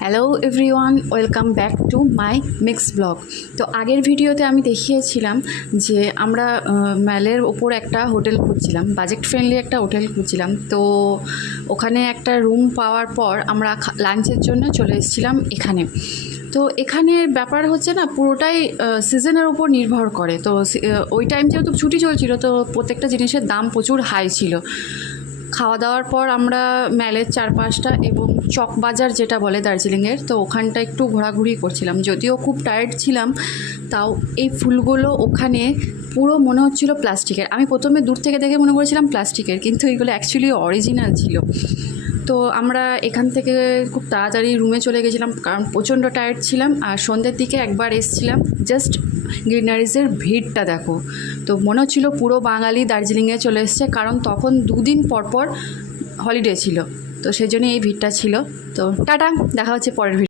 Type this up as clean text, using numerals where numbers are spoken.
Hello everyone, welcome back to my mix blog. তো আগের ভিডিওতে আমি দেখিয়েছিলাম যে আমরা ম্যালের ওপর একটা হোটেল খুঁজছিলাম, বাজেট ফ্রেন্ডলি একটা হোটেল খুঁজছিলাম। তো ওখানে একটা রুম পাওয়ার পর আমরা লাঞ্চের জন্য চলে এসেছিলাম এখানে। তো এখানের ব্যাপার হচ্ছে না, পুরোটাই সিজনের উপর নির্ভর করে। তো ওই টাইম যেহেতু ছুটি চলছিল, তো প্রত্যেকটা জিনিসের দাম প্রচুর হাই ছিল। খাওয়া দাওয়ার পর আমরা ম্যালের চারপাশটা এবং চকবাজার যেটা বলে দার্জিলিংয়ের, তো ওখানটা একটু ঘোরাঘুরি করছিলাম। যদিও খুব টায়ার্ড ছিলাম, তাও এই ফুলগুলো ওখানে পুরো মনে হচ্ছিল প্লাস্টিকের। আমি প্রথমে দূর থেকে দেখে মনে করেছিলাম প্লাস্টিকের, কিন্তু এইগুলো অ্যাকচুয়ালি অরিজিনাল ছিল। তো আমরা এখান থেকে খুব তাড়াতাড়ি রুমে চলে গেছিলাম, কারণ প্রচণ্ড টায়ার্ড ছিলাম। আর সন্ধ্যের দিকে একবার এসছিলাম, জাস্ট গ্রিনারিজের ভিড়টা দেখো। তো মনে হচ্ছিল পুরো বাঙালি দার্জিলিংয়ে চলে এসছে, কারণ তখন দুদিন পর হলিডে ছিল। তো সেই জন্য এই ভিড়টা ছিল। তো টাটা, দেখা হচ্ছে পরের ভিডিও।